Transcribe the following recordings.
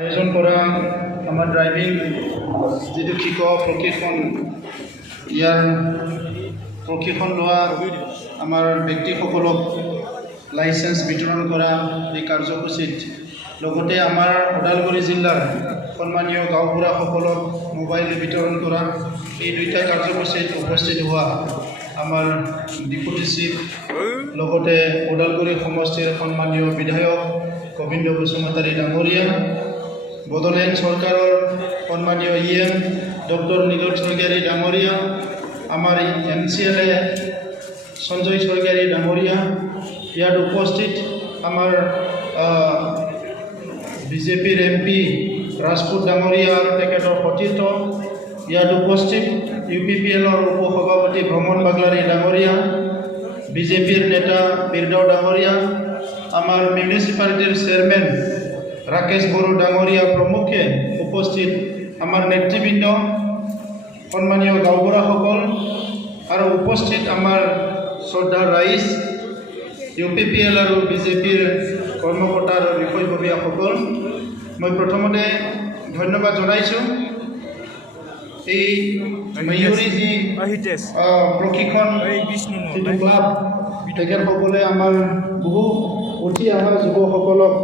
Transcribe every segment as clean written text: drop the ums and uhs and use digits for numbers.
আয়োজন কৰা আমাৰ ড্ৰাইভিং যিটো শিকক প্ৰশিক্ষণ ইয়াৰ প্ৰশিক্ষণ লোৱা আমাৰ ব্যক্তিসকলক লাইসেন্স বিতৰণ কৰা এই কাৰ্যসূচীত লগতে আমাৰ ওদালগুৰি জিলাৰ সন্মানীয় গাঁওবুঢ়াসকলক মোবাইল বিতৰণ কৰা এই দুইটা কাৰ্যসূচীত উপস্থিত হোৱা আমাৰ ডিপুটি চিফ লগতে ওদালগুৰি সমষ্টিৰ সন্মানীয় বিধায়ক গোবিন্দ বসুমতাৰী ডাঙৰীয়া বড়োলেণ্ড চৰকাৰৰ সন্মানীয় ইএম ডক্টৰ নীলোৎ স্বৰ্গীয়াৰী ডাঙৰীয়া আমাৰ MCLA সঞ্জয় স্বৰ্গীয়াৰী ডাঙৰীয়া ইয়াত উপস্থিত আমাৰ বিজেপিৰ MP ৰাজপুত ডাঙৰীয়া আৰু তেখেতৰ সতীৰ্থ ইয়াত উপস্থিত UPPLৰ উপসভাপতি ভ্ৰমণ বাগলাৰী ডাঙৰীয়া বিজেপিৰ নেতা বীৰদাও ডাঙৰীয়া আমাৰ মিউনিচিপালিটিৰ চেয়াৰমেন ৰাকেশ বড়ো ডাঙৰীয়া প্ৰমুখে উপস্থিত আমাৰ নেতৃবৃন্দ সন্মানীয় গাঁওবুঢ়াসকল আৰু উপস্থিত আমাৰ শ্ৰদ্ধাৰ ৰাইজ UPPL আৰু বিজেপিৰ কৰ্মকৰ্তা আৰু বিষয়ববীয়াসকল মই প্ৰথমতে ধন্যবাদ জনাইছোঁ এই ময়ূৰী যি প্ৰশিক্ষণ যিটো ক্লাব তেখেতসকলে আমাৰ বহু উঠি অহা যুৱকসকলক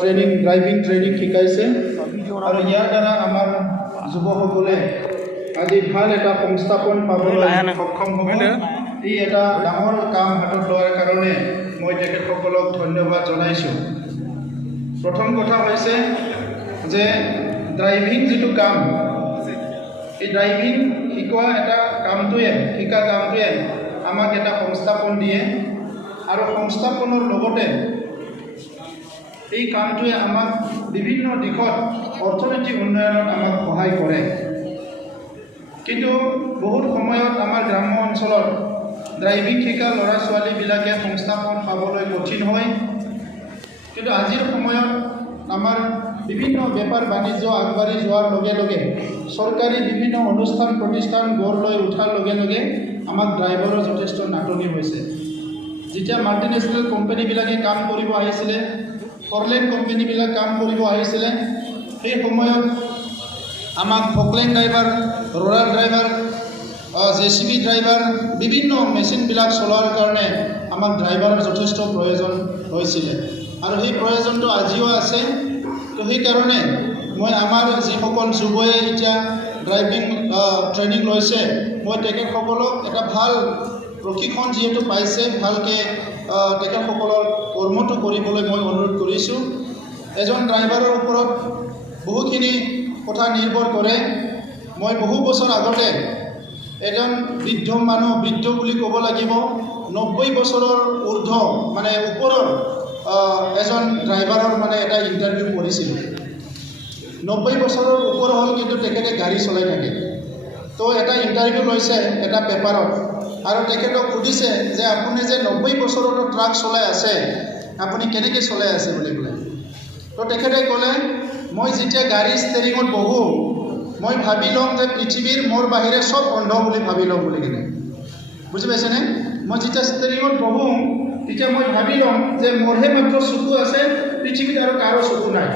ড্ৰাইভিং ট্ৰেইনিং শিকাইছে আৰু ইয়াৰ দ্বাৰা আমাৰ যুৱকসকলে আজি ভাল এটা সংস্থাপন পাবলৈ সক্ষম হ'ব এই এটা ডাঙৰ কাম হাতত লোৱাৰ কাৰণে মই তেখেতসকলক ধন্যবাদ জনাইছোঁ প্ৰথম কথা হৈছে যে ড্ৰাইভিং যিটো কাম এই ড্ৰাইভিং শিকা কামটোৱে আমাক এটা সংস্থাপন দিয়ে আৰু সংস্থাপনৰ লগতে এই কামটোৱে আমাক বিভিন্ন দিশত অৰ্থনৈতিক উন্নয়নত আমাক সহায় কৰে কিন্তু বহুত সময়ত আমাৰ গ্ৰাম্য অঞ্চলত ড্ৰাইভিং শিকা ল'ৰা ছোৱালীবিলাকে সংস্থাপন পাবলৈ কঠিন হয় কিন্তু আজিৰ সময়ত আমাৰ বিভিন্ন বেপাৰ বাণিজ্য আগবাঢ়ি যোৱাৰ লগে লগে চৰকাৰী বিভিন্ন অনুষ্ঠান প্ৰতিষ্ঠান গঢ় লৈ উঠাৰ লগে লগে আমাক ড্ৰাইভাৰৰ যথেষ্ট নাটনি হৈছে যেতিয়া মাল্টিনেশ্যনেল কোম্পানীবিলাকে কাম কৰিব আহিছিলে ফৰলেণ্ড কোম্পানীবিলাক কাম কৰিব আহিছিলে সেই সময়ত আমাক Falkland driver roller driver JCB driver বিভিন্ন মেচিনবিলাক চলোৱাৰ কাৰণে আমাক ড্ৰাইভাৰৰ যথেষ্ট প্ৰয়োজন হৈছিলে আৰু সেই প্ৰয়োজনটো আজিও আছে তো সেইকাৰণে মই আমাৰ যিসকল যুৱই এতিয়া ড্ৰাইভিং ট্ৰেইনিং লৈছে মই তেখেতসকলক এটা ভাল প্ৰশিক্ষণ যিহেতু পাইছে ভালকৈ তেখেতসকলৰ কৰ্মটো কৰিবলৈ মই অনুৰোধ কৰিছোঁ এজন ড্ৰাইভাৰৰ ওপৰত বহুখিনি কথা নিৰ্ভৰ কৰে মই বহু বছৰ আগতে এজন বৃদ্ধ বুলি ক'ব লাগিব 90 বছৰৰ ঊৰ্ধ মানে ওপৰৰ এজন ড্ৰাইভাৰৰ মানে এটা ইণ্টাৰভিউ কৰিছিলোঁ 90 বছৰৰ ওপৰ হ'ল কিন্তু তেখেতে গাড়ী চলাই থাকে তো এটা ইণ্টাৰভিউ লৈছে এটা পেপাৰত আৰু তেখেতক সুধিছে যে আপুনি যে 90 বছৰৰ ট্ৰাক চলাই আছে আপুনি কেনেকৈ চলাই আছে বুলি ক'লে তো তেখেতে ক'লে মই যেতিয়া গাড়ী ষ্টেৰিঙত বহোঁ মই ভাবি লওঁ যে পৃথিৱীৰ মোৰ বাহিৰে চব বন্ধ বুলি ভাবি লওঁ বুলি কিনে বুজি পাইছেনে মই যেতিয়া ষ্টেৰিঙত বহোঁ তেতিয়া মই ভাবি লওঁ যে মোৰহে মাত্ৰ চকু আছে পৃথিৱীত আৰু কাৰো চকু নাই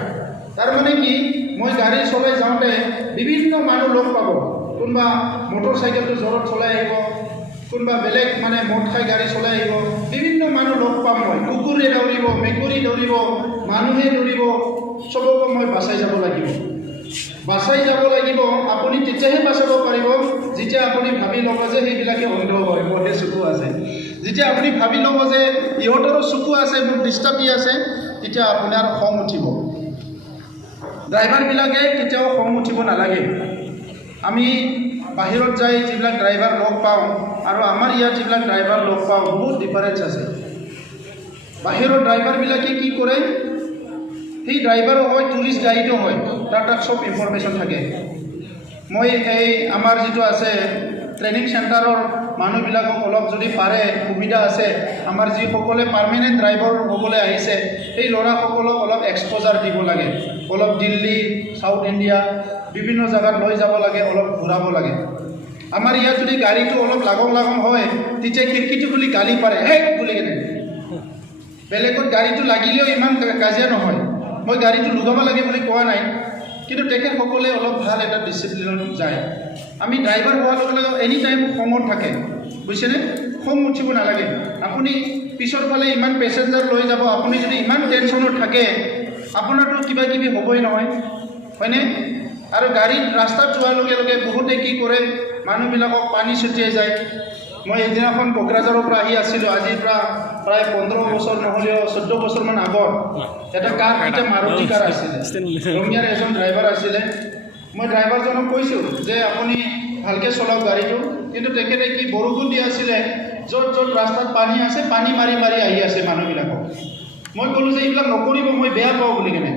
তাৰমানে কি মই গাড়ী চলাই যাওঁতে বিভিন্ন মানুহ লগ পাব কোনোবা মটৰ চাইকেলটো জোৰত চলাই আহিব কোনোবা বেলেগ মানে মদ খাই গাড়ী চলাই আহিব বিভিন্ন মানুহ লগ পাম মই কুকুৰে দৌৰিব মেকুৰী দৌৰিব মানুহে দৌৰিব চবকে মই বাচাই যাব লাগিব আপুনি তেতিয়াহে বাচাব পাৰিব যেতিয়া আপুনি ভাবি ল'ব যে সেইবিলাকে অন্ধ হয় মোৰহে চকু আছে যেতিয়া আপুনি ভাবি ল'ব যে ইহঁতৰো চকু আছে মোৰ ডিষ্টাৰ্বি আছে তেতিয়া আপোনাৰ খং উঠিব ড্ৰাইভাৰবিলাকে কেতিয়াও খং উঠিব নালাগে আমি বাহিৰত যাই যিবিলাক ড্ৰাইভাৰ লগ পাওঁ আৰু আমাৰ ইয়াত যিবিলাক ড্ৰাইভাৰ লগ পাওঁ বহুত ডিফাৰেঞ্চ আছে বাহিৰৰ ড্ৰাইভাৰবিলাকে কি কৰে সেই ড্ৰাইভাৰো হয় টুৰিষ্ট গাইডো হয় তাত চব ইনফৰমেশ্যন থাকে মই এই আমাৰ যিটো আছে ট্ৰেইনিং চেণ্টাৰৰ মানুহবিলাকক অলপ যদি পাৰে সুবিধা আছে আমাৰ যিসকলে পাৰ্মানেণ্ট ড্ৰাইভাৰ হ'বলৈ আহিছে সেই ল'ৰাসকলক অলপ এক্সপ'জাৰ দিব লাগে অলপ দিল্লী চাউথ ইণ্ডিয়া বিভিন্ন জেগাত লৈ যাব লাগে অলপ ঘূৰাব লাগে আমাৰ ইয়াত যদি গাড়ীটো অলপ লাগং হয় তেতিয়া খিৰিকীটো খুলি গালি পাৰে হে বুলি কেনে বেলেগত গাড়ীটো লাগিলেও ইমান কাজিয়া নহয় মই গাড়ীটো লুকাব লাগে বুলি কোৱা নাই, কিন্তু তেখেতসকলে অলপ ভাল এটা ডিচিপ্লিনত যায়। আমি ড্ৰাইভাৰ হোৱাৰ লগে লগে এনি টাইম খঙত থাকে, বুজিছেনে? খং উঠিব নালাগে। আপুনি পিছৰ ফালে ইমান পেচেঞ্জাৰ লৈ যাব, আপুনি যদি ইমান টেনশ্যনত থাকে আপোনাৰতো কিবা কিবি হ'বই নহয়, হয়নে? আৰু গাড়ীত ৰাস্তাত যোৱাৰ লগে লগে বহুতে কি কৰে, মানুহবিলাকক পানী ছটিয়াই যায়। মই এদিনাখন কোকৰাঝাৰৰ পৰা আহি আছিলোঁ, আজিৰ পৰা প্ৰায় 15 বছৰ নহ'লেও 14 বছৰমান আগত এটা কাৰ, এটা মাৰুতি কাৰ আছিলে, ৰঙিয়াৰ এজন ড্ৰাইভাৰ আছিলে। মই ড্ৰাইভাৰজনক কৈছোঁ যে আপুনি ভালকৈ চলাওক গাড়ীটো, কিন্তু তেখেতে কি বৰষুণ দি আছিলে, য'ত য'ত ৰাস্তাত পানী আছে পানী মাৰি মাৰি আহি আছে মানুহবিলাকক। মই ক'লোঁ যে এইবিলাক নকৰিব, মই বেয়া পাওঁ বুলি কেনে।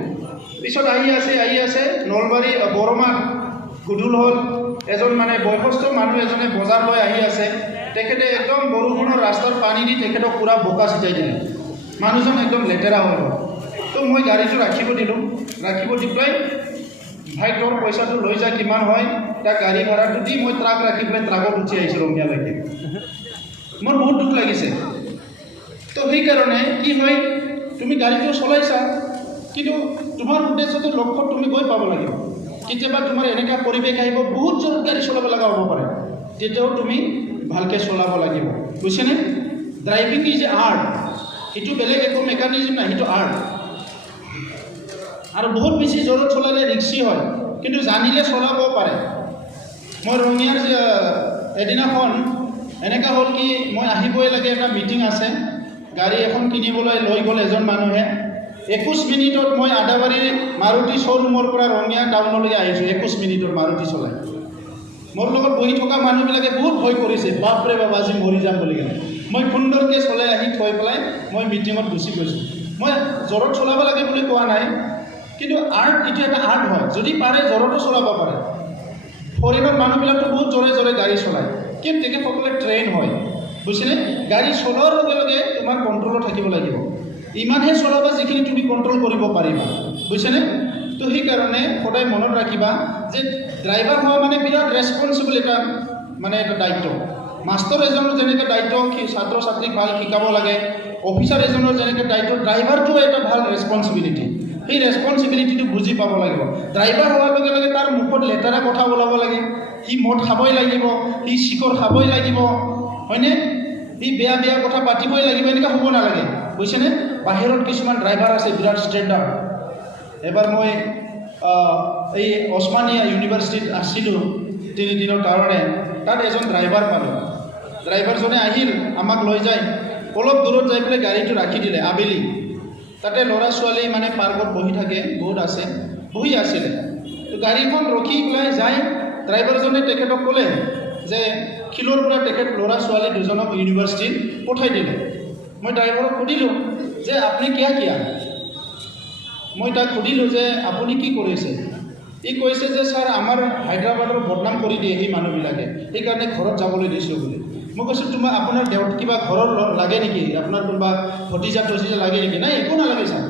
পিছত আহি আছে নলবাৰী বৰমাত গুদুল হ'ল, এজন মানে বয়সস্থ মানুহ এজনে বজাৰ লৈ আহি আছে, তেখেতে একদম বৰষুণৰ ৰাস্তাত পানী দি তেখেতক পূৰা বোকা ছিটাই দিলে, মানুহজন একদম লেতেৰা হৈ গ'ল। তো মই গাড়ীটো ৰাখিব দিলোঁ, ৰাখিব দি পেলাই ভাই তোৰ পইচাটো লৈ যা, কিমান হয় তাক গাড়ী ভাড়াটো দি মই ট্ৰাক ৰাখি পেলাই ট্ৰাকত উঠি আহিছোঁ ৰঙিয়ালৈকে। মোৰ বহুত দুখ লাগিছে। তো সেইকাৰণে কি হয়, তুমি গাড়ীটো চলাইছা, কিন্তু তোমাৰ উদ্দেশ্যটো লক্ষ্যত তুমি গৈ পাব লাগিব। কেতিয়াবা তোমাৰ এনেকুৱা পৰিৱেশ আহিব, বহুত জোৰত গাড়ী চলাব লগা হ'ব পাৰে, তেতিয়াও তুমি ভালকৈ চলাব লাগিব, বুজিছেনে? ড্ৰাইভিং ইজ এ আৰ্ট, সেইটো বেলেগ একো মেকানিজম নাই, সেইটো আৰ্ট। আৰু বহুত বেছি জোৰত চলালে ৰিক্সি হয়, কিন্তু জানিলে চলাব পাৰে। মই ৰঙিয়াৰ এদিনাখন এনেকুৱা হ'ল কি, মই আহিবই লাগে, এটা মিটিং আছে, গাড়ী এখন কিনিবলৈ লৈ গ'ল এজন মানুহে। 21 মিনিটত মই আদাবাৰীৰ মাৰুতি শ্ব'ৰুমৰ পৰা ৰঙিয়া টাউনলৈকে আহিছোঁ, 21 মিনিটত মাৰুতি চলাই। মোৰ লগত বহি থকা মানুহবিলাকে বহুত ভয় কৰিছে, বাপৰে বাপ আজি মৰি যাম বুলি কেনে। মই সুন্দৰকৈ চলাই আহি থৈ পেলাই মই মিটিঙত গুচি গৈছোঁ। মই জোৰত চলাব লাগে বুলি কোৱা নাই, কিন্তু আৰ্ট, এইটো এটা আৰ্ট হয়। যদি পাৰে জোৰতো চলাব পাৰে। ফৰেনৰ মানুহবিলাকতো বহুত জোৰে জোৰে গাড়ী চলায়, কিন্তু তেখেতসকলে ট্ৰেইন হয়, বুজিছেনে? গাড়ী চলোৱাৰ লগে লগে তোমাৰ কণ্ট্ৰলত থাকিব লাগিব, ইমানহে চলাবা যিখিনি তুমি কণ্ট্ৰল কৰিব পাৰিবা, বুজিছেনে? তো সেইকাৰণে সদায় মনত ৰাখিবা যে ড্ৰাইভাৰ হোৱা মানে বিৰাট ৰেছপনচিবল এটা মানে এটা দায়িত্ব। মাষ্টৰ এজনৰ যেনেকৈ দায়িত্ব ছাত্ৰ ছাত্ৰীক ভাল শিকাব লাগে, অফিচাৰ এজনৰ যেনেকৈ দায়িত্ব, ড্ৰাইভাৰটোও এটা ভাল ৰেছপনচিবিলিটি। সেই ৰেছপনচিবিলিটিটো বুজি পাব লাগিব। ড্ৰাইভাৰ হোৱাৰ লগে লগে তাৰ মুখত লেতেৰা কথা ওলাব লাগে, সি মদ খাবই লাগিব, সি চিকৰ খাবই লাগিব, হয়নে? সি বেয়া বেয়া কথা পাতিবই লাগিব, এনেকুৱা হ'ব নালাগে, বুজিছেনে? বাহিৰত কিছুমান ড্ৰাইভাৰ আছে বিৰাট ষ্টেণ্ডাৰ্ড। এবাৰ মই এই ওচমানিয়া ইউনিভাৰ্চিটিত আছিলোঁ 3 দিনৰ কাৰণে, তাত এজন ড্ৰাইভাৰ পালোঁ। ড্ৰাইভাৰজনে আহিল, আমাক লৈ যায়, অলপ দূৰত যাই পেলাই গাড়ীটো ৰাখি দিলে আবেলি। তাতে ল'ৰা ছোৱালী মানে পাৰ্কত বহি থাকে, বহুত আছে, বহি আছিলে। তো গাড়ীখন ৰখি পেলাই যায়, ড্ৰাইভাৰজনে তেখেতক ক'লে যে খিলৰ পৰা তেখেত ল'ৰা ছোৱালী দুজনক ইউনিভাৰ্চিটিত পঠাই দিলে। মই ড্ৰাইভাৰক সুধিলোঁ যে আপুনি কিয়া কিয়া? মই তাক সুধিলোঁ যে আপুনি কি কৰিছে? ই কৈছে যে ছাৰ আমাৰ হায়দৰাবাদৰ বদনাম কৰি দিয়ে সেই মানুহবিলাকে, সেইকাৰণে ঘৰত যাবলৈ দিছোঁ বুলি। মই কৈছোঁ তোমাৰ আপোনাৰ কিবা ঘৰৰ লাগে নেকি, আপোনাৰ কোনোবা ভতিজা লাগে নেকি? নাই, একো নালাগে ছাৰ,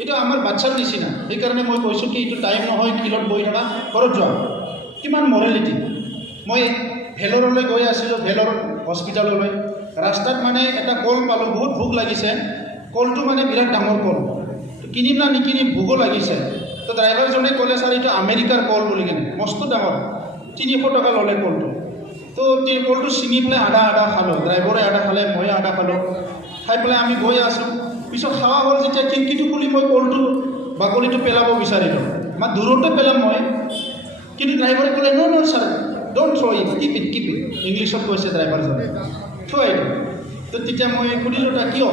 এইটো আমাৰ বাচ্ছাৰ নিচিনা। সেইকাৰণে মই কৈছোঁ কি এইটো টাইম নহয় কিলত বহি থকা, ঘৰত যোৱা। কিমান মৰেলিটি। মই ভেলোৰলৈ গৈ আছিলোঁ, ভেলোৰ হস্পিটেললৈ। ৰাস্তাত মানে এটা কল পালোঁ, বহুত ভোক লাগিছে, কলটো মানে বিৰাট ডাঙৰ কল, কিনিম না নিকিনিম, ভোকো লাগিছে। তো ড্ৰাইভাৰজনে ক'লে ছাৰ এইটো আমেৰিকাৰ কল বুলি কিনে, মস্ত ডাঙৰ, 300 টকা ল'লে কলটো। তো কলটো ছিঙি পেলাই আধা খালোঁ, ড্ৰাইভাৰে আধা খালে, মই আধা খালোঁ। খাই পেলাই আমি গৈ আছোঁ। পিছত খাৱা হ'ল যেতিয়া খিৰিকীটো খুলি মই কলটো বাকলিটো পেলাব বিচাৰিলোঁ, মানে দূৰতে পেলাম মই, কিন্তু ড্ৰাইভাৰে ক'লে ন sir don't throw' it, keep it ইংলিছত কৈছে ড্ৰাইভাৰজনে, থোৱা এইটো। তো তেতিয়া মই সুধিলোঁ তাক কিয়?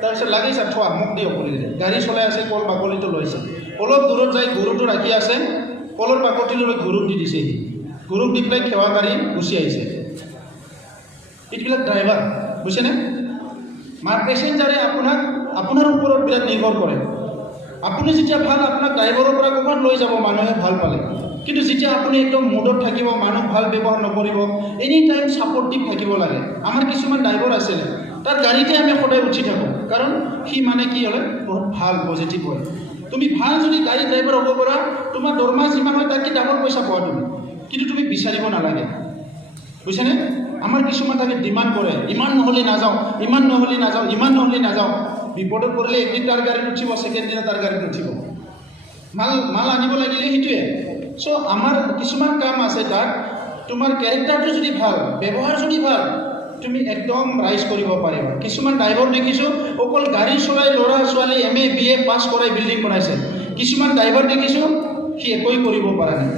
তাৰপিছত লাগে ছাৰ থোৱা, মোক দিয়ক কৰি দিলে। গাড়ী চলাই আছে, কল বাকলিটো লৈছে, অলপ দূৰত যাই গৰুটো ৰাখি আছে, কলৰ বাকলিটো লৈ গৰুক দি দিছে, গৰুক দি পেলাই সেৱা কাঢ়ি গুচি আহিছে। এইবিলাক ড্ৰাইভাৰ, বুজিছেনে? পেচেঞ্জাৰে আপোনাৰ ওপৰত বিৰাট নিৰ্ভৰ কৰে। আপুনি যেতিয়া ভাল, আপোনাক ড্ৰাইভাৰৰ পৰা ক'ৰবাত লৈ যাব মানুহে ভাল পালে, কিন্তু যেতিয়া আপুনি একদম মুডত থাকিব, মানুহ ভাল ব্যৱহাৰ নকৰিব, এনি টাইম ছাপৰ্টিভ থাকিব লাগে। আমাৰ কিছুমান ড্ৰাইভাৰ আছিলে, তাৰ গাড়ীতে আমি সদায় উঠি থাকোঁ, কাৰণ সি মানে কি হ'লে বহুত ভাল পজিটিভ হয়। তুমি ভাল যদি গাড়ী ড্ৰাইভাৰ হ'ব পাৰা, তোমাৰ দৰমহা যিমান হয় তাতকৈ ডাবল পইচা পোৱা তুমি, কিন্তু তুমি বিচাৰিব নালাগে, বুজিছেনে? আমাৰ কিছুমান তাকে ডিমাণ্ড কৰে, ইমান নহ'লে নাযাওঁ, ইমান নহ'লে নাযাওঁ, ইমান নহ'লে নাযাওঁ। বিপদত পৰিলে একদিন তাৰ গাড়ীত উঠিব, ছেকেণ্ড দিনা তাৰ গাড়ীত উঠিব। মাল আনিব লাগিলে সেইটোৱে। চ' আমাৰ কিছুমান কাম আছে তাত তোমাৰ কেৰেক্টাৰটো যদি ভাল, ব্যৱহাৰ যদি ভাল, তুমি একদম ৰাইজ কৰিব পাৰিবা। কিছুমান ড্ৰাইভাৰ দেখিছোঁ অকল গাড়ী চলাই ল'ৰা ছোৱালী MA BA পাছ কৰাই বিল্ডিং বনাইছে। কিছুমান ড্ৰাইভাৰ দেখিছোঁ সি একোৱেই কৰিব পৰা নাই।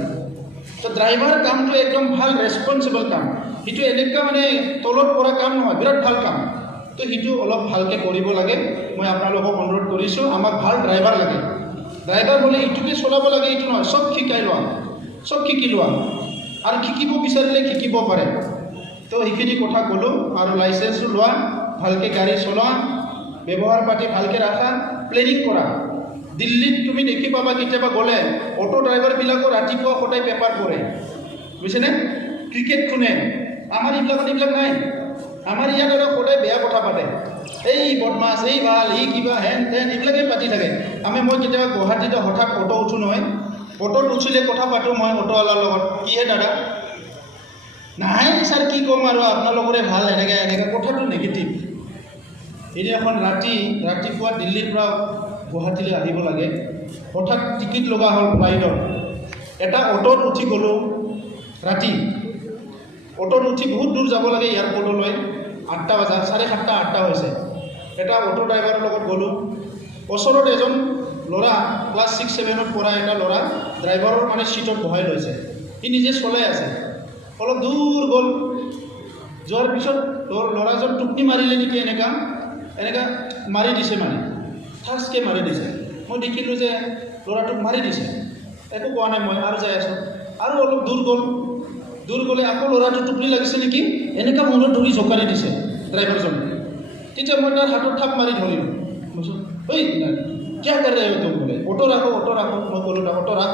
তো ড্ৰাইভাৰ কামটো একদম ভাল ৰেছপনচিবল কাম, সেইটো এনেকুৱা মানে তলত পৰা কাম নহয়, বিৰাট ভাল কাম। তো সেইটো অলপ ভালকৈ কৰিব লাগে। মই আপোনালোকক অনুৰোধ কৰিছোঁ, আমাক ভাল ড্ৰাইভাৰ লাগে। ড্ৰাইভাৰ বোলে এইটোকে চলাব লাগে এইটো নহয়, চব শিকাই লোৱা, চব শিকি লোৱা, আৰু শিকিব বিচাৰিলে শিকিব পাৰে। তো সেইখিনি কথা ক'লোঁ। আৰু লাইচেঞ্চটো লোৱা, ভালকৈ গাড়ী চলোৱা, ব্যৱহাৰ পাতি ভালকৈ ৰাখা, প্লেনিং কৰা। দিল্লীত তুমি দেখি পাবা কেতিয়াবা গ'লে অটো ড্ৰাইভাৰবিলাকৰ ৰাতিপুৱা সদায় পেপাৰ পঢ়ে, বুজিছেনে? ক্ৰিকেট শুনে। আমাৰ এইবিলাক নাই। আমাৰ ইয়াত আৰু সদায় বেয়া কথা পাতে, এই বদমাছ, এই ভাল, এই কিবা হেন তেন এইবিলাকেই পাতি থাকে। মই কেতিয়াবা গুৱাহাটীতে হঠাৎ অটো উঠো নহয়, অটোত উঠিলে কথা পাতোঁ মই অটোৱালাৰ লগত, কিহে দাদা? নাই ছাৰ কি ক'ম আৰু আপোনালোকৰে ভাল, এনেকৈ কথাটো নেগেটিভ। এদিনাখন ৰাতিপুৱা দিল্লীৰ পৰা গুৱাহাটীলৈ আহিব লাগে, হঠাৎ টিকেট লগা হ'ল ফ্লাইটত। এটা অটোত উঠি গ'লোঁ ৰাতি, অটোত উঠি বহুত দূৰ যাব লাগে এয়াৰপৰ্টলৈ, 8টা বজা, 7:30 8টা হৈছে। এটা অটো ড্ৰাইভাৰৰ লগত গ'লোঁ। ওচৰত এজন ল'ৰা ক্লাছ 6 7ত পঢ়া এটা ল'ৰা ড্ৰাইভাৰৰ মানে ছিটত বহাই লৈছে, সি নিজে চলাই আছে। অলপ দূৰ গ'ল, যোৱাৰ পিছত ল'ৰাজন টোপনি মাৰিলে নেকি, এনেকুৱা মাৰি দিছে, মানে ঠাচকৈ মাৰি দিছে। মই দেখিলোঁ যে ল'ৰাটোক মাৰি দিছে, একো কোৱা নাই মই, আৰু যাই আছোঁ। আৰু অলপ দূৰ গ'লে আকৌ ল'ৰাটো টোপনি লাগিছে নেকি, এনেকুৱা মূৰত ধৰি জোকাৰি দিছে ড্ৰাইভাৰজনে। তেতিয়া মই তাৰ হাতত থাপ মাৰি ধৰিলোঁ, কৈছোঁ ঐ কিয় কৰ ৰে তুম বোলে, অটো ৰাখো। মই ক'লোঁ অটো ৰাখ।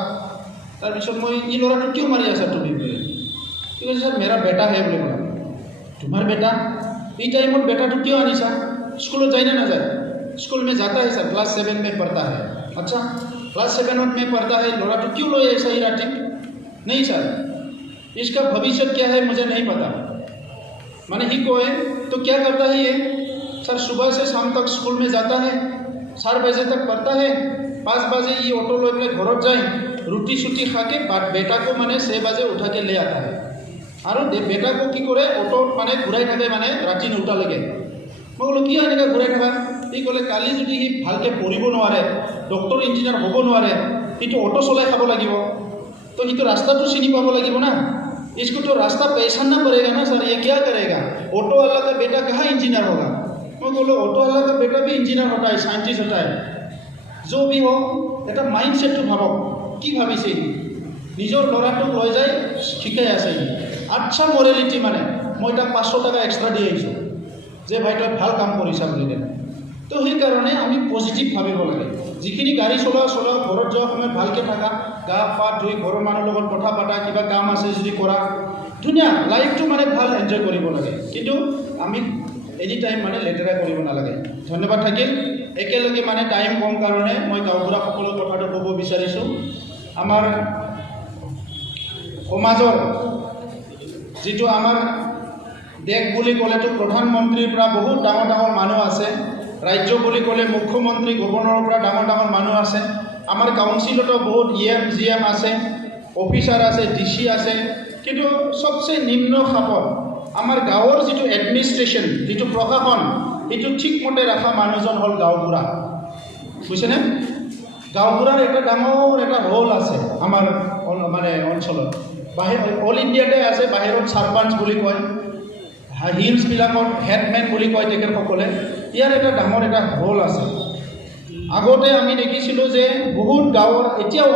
তাৰপিছত মই এই ল'ৰাটোক কিয় মাৰি আছা তুমি বোলে? কি কৈছে, ছাৰ মেৰা বেটা হে বোলে। ক'লা তোমাৰ বেটা? এই টাইমত বেটাটো কিয় আনিছা? স্কুলত যায় নে নাযায়? स्कूल में जाता है सर, क्लास 7 में पढ़ता है। अच्छा, क्लास 7 में पढ़ता है, लोरा तो क्यों लो ऐसा ही राठी? नहीं सर, इसका भविष्य क्या है मुझे नहीं पता। माने ही को है तो क्या करता है ये? सर सुबह से शाम तक स्कूल में जाता है, 4 बजे तक पढ़ता है, 5 बजे ये ऑटो लो घर जाए, रोटी सूटी खा के बेटा को माने 6 बजे उठा के ले आता है। और बेटा को कि करे ऑटो माने घूराई থাকে মানে ৰাতি 9টা লৈকে। মই বোলো কিয় এনেকৈ ঘূৰাই থকা? সি ক'লে কালি যদি সি ভালকৈ পঢ়িব নোৱাৰে, ডক্টৰ ইঞ্জিনিয়াৰ হ'ব নোৱাৰে, সিটো অটো চলাই খাব লাগিব। তো সিটো ৰাস্তাটো চিনি পাব লাগিব না। इसको तो रास्ता पहचानना पड़ेगा ना सर, ये क्या करेगा? ऑटो वाला का बेटा कहाँ इंजीनियर होगा? मैं बोलो ऑटो वाला का बेटा भी इंजीनियर होता है, साइंटिस्ट होता है, जो भी हो। এটা মাইণ্ড ছেটটো ভাবক, কি ভাবিছে নিজৰ ল'ৰাটোক লৈ যায় শিকাই আছে। আচ্ছা মৰেলিটি, মানে মই তাক 500 টাকা এক্সট্ৰা দি আহিছোঁ যে ভাই তই ভাল কাম কৰিছা বুলি কেনে। তো সেইকাৰণে আমি পজিটিভ ভাবিব লাগে। যিখিনি গাড়ী চলোৱা ঘৰত যোৱাৰ সময়ত ভালকৈ থাকা, গা পা ধুই ঘৰৰ মানুহৰ লগত কথা পাতা, কিবা কাম আছে যদি কৰা, ধুনীয়া লাইফটো মানে ভাল এনজয় কৰিব লাগে। কিন্তু আমি এনি টাইম মানে লেতেৰা কৰিব নালাগে। ধন্যবাদ থাকিল। একেলগে মানে টাইম কম কাৰণে মই গাঁওবুঢ়াসকলৰ কথাটো ক'ব বিচাৰিছোঁ। আমাৰ সমাজৰ যিটো আমাৰ দেশ বুলি ক'লেতো প্ৰধানমন্ত্ৰীৰ পৰা বহুত ডাঙৰ ডাঙৰ মানুহ আছে, ৰাজ্য বুলি ক'লে মুখ্যমন্ত্ৰী গভৰ্ণৰৰ পৰা ডাঙৰ ডাঙৰ মানুহ আছে, আমাৰ কাউন্সিলতো বহুত EM GM আছে, অফিচাৰ আছে, DC আছে। কিন্তু সবচে নিম্ন খাপত আমাৰ গাঁৱৰ যিটো এডমিনিষ্ট্ৰেশ্যন, যিটো প্ৰশাসন, সেইটো ঠিকমতে ৰখা মানুহজন হ'ল গাঁওবুঢ়া, বুজিছেনে? গাঁওবুঢ়াৰ এটা ডাঙৰ এটা ৰোল আছে আমাৰ মানে অঞ্চলত। অল ইণ্ডিয়াতে আছে, বাহিৰত চাৰপাঞ্চ বুলি কয়, হিলছবিলাকত হেডমেন বুলি কয় তেখেতসকলে। ইয়াৰ এটা ডাঙৰ এটা ৰোল আছে। আগতে আমি দেখিছিলোঁ যে বহুত গাঁৱৰ এতিয়াও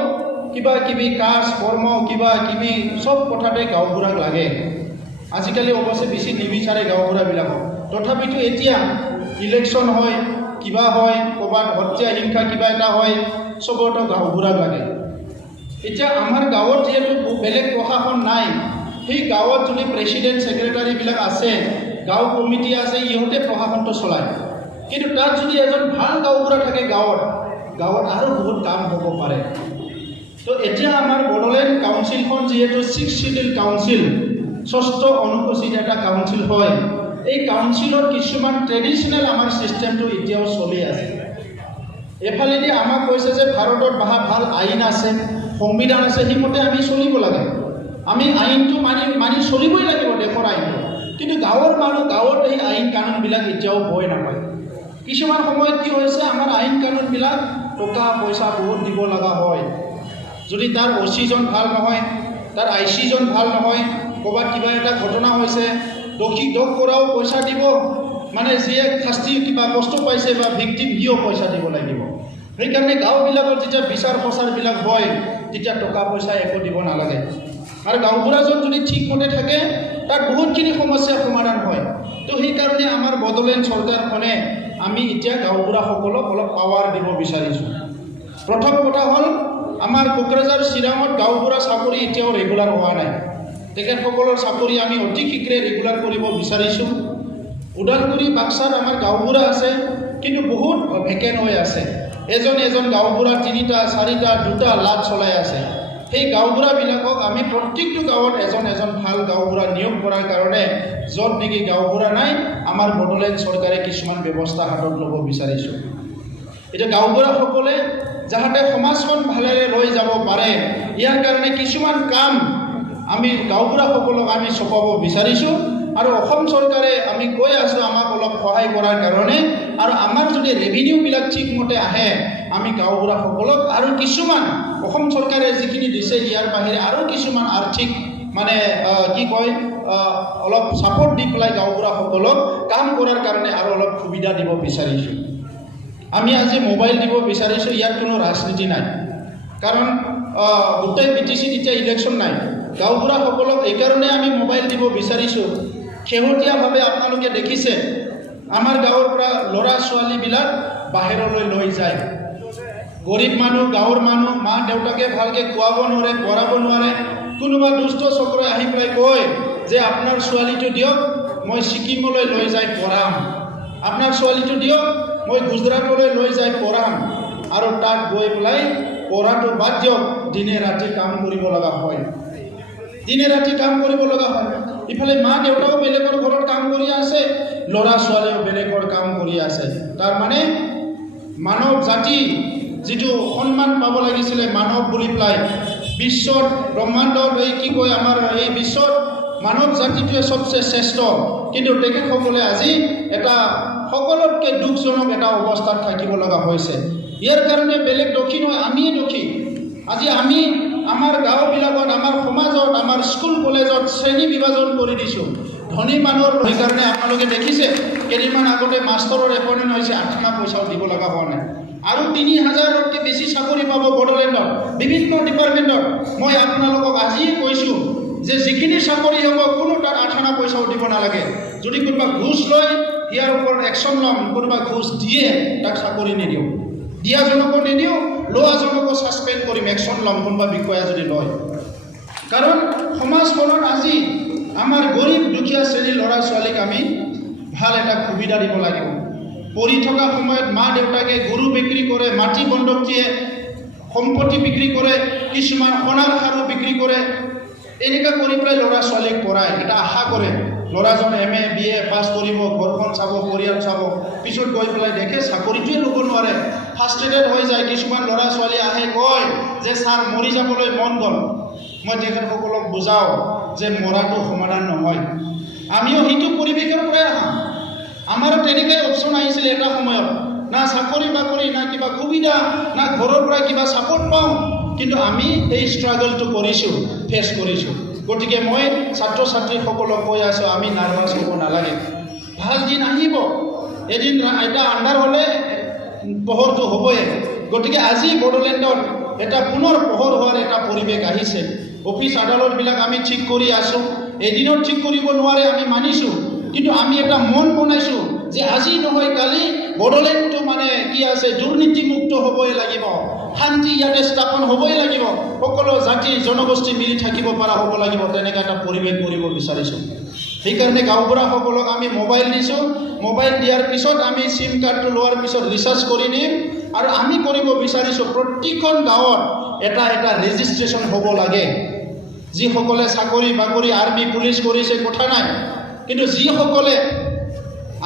কিবা কিবি কাজ কৰ্ম কিবা কিবি চব কথাতে গাঁওবুঢ়াক লাগে। আজিকালি অৱশ্যে বেছি নিবিচাৰে গাঁওবুঢ়াবিলাকক, তথাপিতো এতিয়া ইলেকশ্যন হয়, কিবা হয়, ক'ৰবাত হত্যা হিংসা কিবা এটা হয়, চবতো গাঁওবুঢ়াক লাগে। এতিয়া আমাৰ গাঁৱত যিহেতু বেলেগ প্ৰশাসন নাই, সেই গাঁৱত যদি প্ৰেচিডেণ্ট ছেক্ৰেটাৰীবিলাক আছে, গাঁও কমিটি আছে, ইহঁতে প্ৰশাসনটো চলায়। কিন্তু তাত যদি এজন ভাল গাঁওবুঢ়া থাকে গাঁৱত আৰু বহুত কাম হ'ব পাৰে। তো এতিয়া আমাৰ বড়োলেণ্ড কাউন্সিলখন যিহেতু 6th শিডিউল কাউন্সিল, 6ষ্ঠ অনুসূচিত এটা কাউন্সিল হয়, এই কাউন্সিলৰ কিছুমান ট্ৰেডিশ্যনেল আমাৰ ছিষ্টেমটো এতিয়াও চলি আছে। এফালেদি আমাক কৈছে যে ভাৰতত ভাল আইন আছে, সংবিধান আছে, সেইমতে আমি চলিব লাগে। আমি আইনটো মানি চলিবই লাগিব, দেশৰ আইনটো। কিন্তু গাঁৱৰ মানুহ, গাঁৱত এই আইন কানুনবিলাক এতিয়াও ভয় নাপায়। কিছুমান সময়ত কি হৈছে, আমাৰ আইন কানুনবিলাক টকা পইচা বহুত দিব লগা হয়। যদি তাৰ অচিজন ভাল নহয়, তাৰ আইচিজন ভাল নহয়, ক'ৰবাত কিবা এটা ঘটনা হৈছে, দোষ কৰাও পইচা দিব, মানে যিয়ে শাস্তি কিবা কষ্ট পাইছে বা ভিক্টিম সিও পইচা দিব লাগিব। সেইকাৰণে গাঁওবিলাকত যেতিয়া বিচাৰ প্ৰচাৰবিলাক হয়, তেতিয়া টকা পইচা একো দিব নালাগে। আৰু গাঁওবুঢ়াজন যদি ঠিকমতে থাকে, তাত বহুতখিনি সমস্যাৰ সমাধান হয়। তো সেইকাৰণে আমাৰ বড়োলেণ্ড চৰকাৰখনে আমি এতিয়া গাঁওবুঢ়াসকলক অলপ পাৱাৰ দিব বিচাৰিছোঁ। প্ৰথম কথা হ'ল, আমাৰ কোকৰাঝাৰ চিৰাঙত গাঁওবুঢ়া চাকৰি এতিয়াও ৰেগুলাৰ হোৱা নাই। তেখেতসকলৰ চাকৰি আমি অতি শীঘ্ৰে ৰেগুলাৰ কৰিব বিচাৰিছোঁ। ওদালগুৰি বাক্সাত আমাৰ গাঁওবুঢ়া আছে, কিন্তু বহুত ভেকেণ্ট হৈ আছে। এজন গাঁওবুঢ়া 3টা 4টা 2টা লাভ চলাই আছে। সেই গাঁওবুঢ়াবিলাকক আমি প্ৰত্যেকটো গাঁৱত এজন ভাল গাঁওবুঢ়া নিয়োগ কৰাৰ কাৰণে য'ত নেকি গাঁওবুঢ়া নাই, আমাৰ বড়োলেণ্ড চৰকাৰে কিছুমান ব্যৱস্থা হাতত ল'ব বিচাৰিছোঁ। এতিয়া গাঁওবুঢ়াসকলে যাতে সমাজখন ভালেৰে লৈ যাব পাৰে, ইয়াৰ কাৰণে কিছুমান কাম আমি গাঁওবুঢ়াসকলক আমি চপাব বিচাৰিছোঁ। আৰু অসম চৰকাৰে আমি কৈ আছোঁ আমাক অলপ সহায় কৰাৰ কাৰণে। আৰু আমাৰ যদি ৰেভিনিউবিলাক ঠিকমতে আহে, আমি গাঁওবুঢ়াসকলক আৰু কিছুমান অসম চৰকাৰে যিখিনি দিছে ইয়াৰ বাহিৰে আৰু কিছুমান আৰ্থিক মানে অলপ ছাপৰ্ট দি পেলাই গাঁওবুঢ়াসকলক কাম কৰাৰ কাৰণে আৰু অলপ সুবিধা দিব বিচাৰিছোঁ। আমি আজি মোবাইল দিব বিচাৰিছোঁ, ইয়াত কোনো ৰাজনীতি নাই। কাৰণ গোটেই BTCত এতিয়া ইলেকশ্যন নাই। গাঁওবুঢ়াসকলক এইকাৰণে আমি মোবাইল দিব বিচাৰিছোঁ, শেহতীয়াভাৱে আপোনালোকে দেখিছে আমাৰ গাঁৱৰ পৰা ল'ৰা ছোৱালীবিলাক বাহিৰলৈ লৈ যায়। গৰীব মানুহ, গাঁৱৰ মানুহ, মা দেউতাকে ভালকৈ খুৱাব নোৱাৰে, পঢ়াব নোৱাৰে। কোনোবা দুষ্ট চক্ৰই আহি পেলাই কয় যে আপোনাৰ ছোৱালীটো দিয়ক, মই ছিকিমলৈ লৈ যাই পঢ়াম, আপোনাৰ ছোৱালীটো দিয়ক, মই গুজৰাটলৈ লৈ যাই পঢ়াম। আৰু তাত গৈ পেলাই পঢ়াটো বাদ দিয়ক, দিনে ৰাতি কাম কৰিব লগা হয়। ইফালে মা দেউতাও বেলেগৰ ঘৰত কাম কৰি আছে, ল'ৰা ছোৱালীও বেলেগৰ কাম কৰি আছে। তাৰমানে মানৱ জাতি যিটো সন্মান পাব লাগিছিলে, মানৱ বুলি পেলাই বিশ্বত ব্ৰহ্মাণ্ডত আমাৰ এই বিশ্বত মানৱ জাতিটোৱে চবচে শ্ৰেষ্ঠ, কিন্তু তেখেতসকলে আজি এটা সকলোতকৈ দুখজনক এটা অৱস্থাত থাকিব লগা হৈছে। ইয়াৰ কাৰণে বেলেগ দোষী নহয়, আমিয়ে দোষী। আজি আমি আমাৰ গাঁওবিলাকত, আমাৰ সমাজত, আমাৰ স্কুল কলেজত শ্ৰেণী বিভাজন কৰি দিছোঁ। ধনী মানুহৰ সেইকাৰণে আপোনালোকে দেখিছে কেইদিনমান আগতে মাষ্টৰৰ এপইণ্টমেণ্ট হৈছে, 8 পইচাও দিব লগা হোৱা নাই। আৰু 3000তকৈ বেছি চাকৰি পাব বড়োলেণ্ডত, বিভিন্ন ডিপাৰ্টমেণ্টত। মই আপোনালোকক আজিয়ে কৈছোঁ যে যিখিনি চাকৰি হ'ব, কোনো তাত 8 পইচাও দিব নালাগে। যদি কোনোবা ঘুচ লয়, ইয়াৰ ওপৰত একশ্যন ল'ম। কোনোবা ঘুচ দিয়ে, তাক চাকৰি নিদিওঁ, দিয়াজনকো নিদিওঁ, লোৱাজনকো ছাছপেণ্ড কৰিম, একশ্যন ল'ম কোনোবা বিষয়া যদি লয়। কাৰণ সমাজখনত আজি আমাৰ গৰীব দুখীয়া শ্ৰেণীৰ ল'ৰা ছোৱালীক আমি ভাল এটা সুবিধা দিব লাগিব। পঢ়ি থকা সময়ত মা দেউতাকে গৰু বিক্ৰী কৰে, মাটি বন্ধক দিয়ে, সম্পত্তি বিক্ৰী কৰে, কিছুমান সোণাৰ সাৰো বিক্ৰী কৰে। এনেকুৱা কৰি পেলাই ল'ৰা ছোৱালীক পঢ়ায়, এটা আশা কৰে ল'ৰাজন MA BA পাছ কৰিব, ঘৰখন চাব, পৰিয়াল চাব। পিছত গৈ পেলাই দেখে চাকৰিটোৱে ল'ব নোৱাৰে, ফ্ৰাষ্ট্ৰেটেড হৈ যায়। কিছুমান ল'ৰা ছোৱালী আহে কয় যে ছাৰ মৰি যাবলৈ মন গ'ল। মই তেখেতসকলক বুজাওঁ যে মৰাটো সমাধান নহয়। আমিও সেইটো পৰিৱেশৰ পৰাই আহা, আমাৰো তেনেকৈ অপশ্যন আহিছিলে এটা সময়ত, না চাকৰি বাকৰি, না কিবা সুবিধা, না ঘৰৰ পৰা কিবা ছাপৰ্ট পাওঁ। কিন্তু আমি এই ষ্ট্ৰাগলটো কৰিছোঁ, ফেচ কৰিছোঁ। গতিকে মই ছাত্ৰ ছাত্ৰীসকলক কৈ আছোঁ, আমি নাৰ্ভাছ হ'ব নালাগে। ভাল দিন আহিব, এদিন এটা আন্ধাৰ হ'লে পোহৰটো হ'বই। গতিকে আজি বড়োলেণ্ডত এটা পুনৰ পোহৰ হোৱাৰ এটা পৰিৱেশ আহিছে। অফিচ আদালতবিলাক আমি ঠিক কৰি আছোঁ, এদিনত ঠিক কৰিব নোৱাৰে, আমি মানিছোঁ। কিন্তু আমি এটা মন বনাইছোঁ যে আজি নহয় কালি বড়োলেণ্ডটো মানে কি আছে, দুৰ্নীতিমুক্ত হ'বই লাগিব, শান্তি ইয়াতে স্থাপন হ'বই লাগিব, সকলো জাতি জনগোষ্ঠী মিলি থাকিব পৰা হ'ব লাগিব। তেনেকৈ এটা পৰিৱেশ কৰিব বিচাৰিছোঁ। সেইকাৰণে গাঁওবুঢ়াসকলক আমি মোবাইল দিছোঁ। মোবাইল দিয়াৰ পিছত আমি SIM কাৰ্ডটো লোৱাৰ পিছত ৰিচাৰ্জ কৰি দিম। আৰু আমি কৰিব বিচাৰিছোঁ প্ৰত্যেকখন গাঁৱত এটা ৰেজিষ্ট্ৰেশ্যন হ'ব লাগে। যিসকলে চাকৰি বাকৰি, আৰ্মি পুলিচ কৰিছে কথা নাই, কিন্তু যিসকলে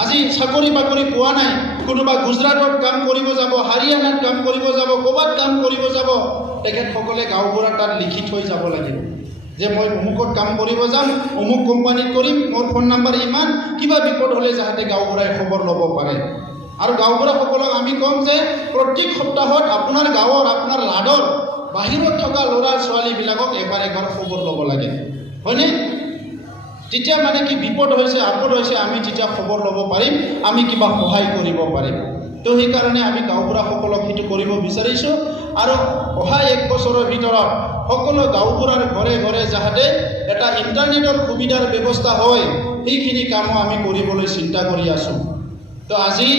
আজি চাকৰি বাকৰি পোৱা নাই, কোনোবা গুজৰাটত কাম কৰিব যাব, হাৰিয়ানাত কাম কৰিব যাব, ক'ৰবাত কাম কৰিব যাব, তেখেতসকলে গাঁওবুঢ়াৰ তাত লিখি থৈ যাব লাগিব যে মই অমুকত কাম কৰিব যাম, অমুক কোম্পানীত কৰিম, মোৰ ফোন নাম্বাৰ ইমান, কিবা বিপদ হ'লে যাতে গাঁওবুঢ়াই খবৰ ল'ব পাৰে। আৰু গাঁওবুঢ়াসকলক আমি ক'ম যে প্ৰত্যেক সপ্তাহত আপোনাৰ গাঁৱৰ, আপোনাৰ লাডৰ বাহিৰত থকা ল'ৰা ছোৱালীবিলাকক এবাৰ খবৰ ল'ব লাগে, হয়নে? তেতিয়া মানে কি বিপদ হৈছে, আপদ হৈছে, আমি তেতিয়া খবৰ ল'ব পাৰিম, আমি কিবা সহায় কৰিব পাৰিম। তো সেইকাৰণে আমি গাঁওবুঢ়াসকলক সেইটো কৰিব বিচাৰিছোঁ। আৰু অহা 1 বছৰৰ ভিতৰত সকলো গাঁওবুঢ়াৰ ঘৰে ঘৰে যাতে এটা ইণ্টাৰনেটৰ সুবিধাৰ ব্যৱস্থা হয়, সেইখিনি কামো আমি কৰিবলৈ চিন্তা কৰি আছোঁ। তো আজি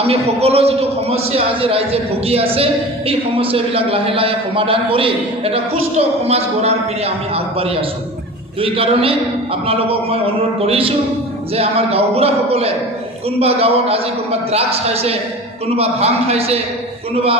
আমি সকলো যিটো সমস্যা আজি ৰাইজে ভুগি আছে, সেই সমস্যাবিলাক লাহে লাহে সমাধান কৰি এটা সুস্থ সমাজ গঢ়াৰ পিনে আমি আগবাঢ়ি আছোঁ। তো এইকাৰণে আপোনালোকক মই অনুৰোধ কৰিছোঁ যে আমাৰ গাঁওবুঢ়াসকলে কোনোবা গাঁৱত আজি কোনোবা ড্ৰাগছ খাইছে, কোনোবা ভাং খাইছে, কোনোবা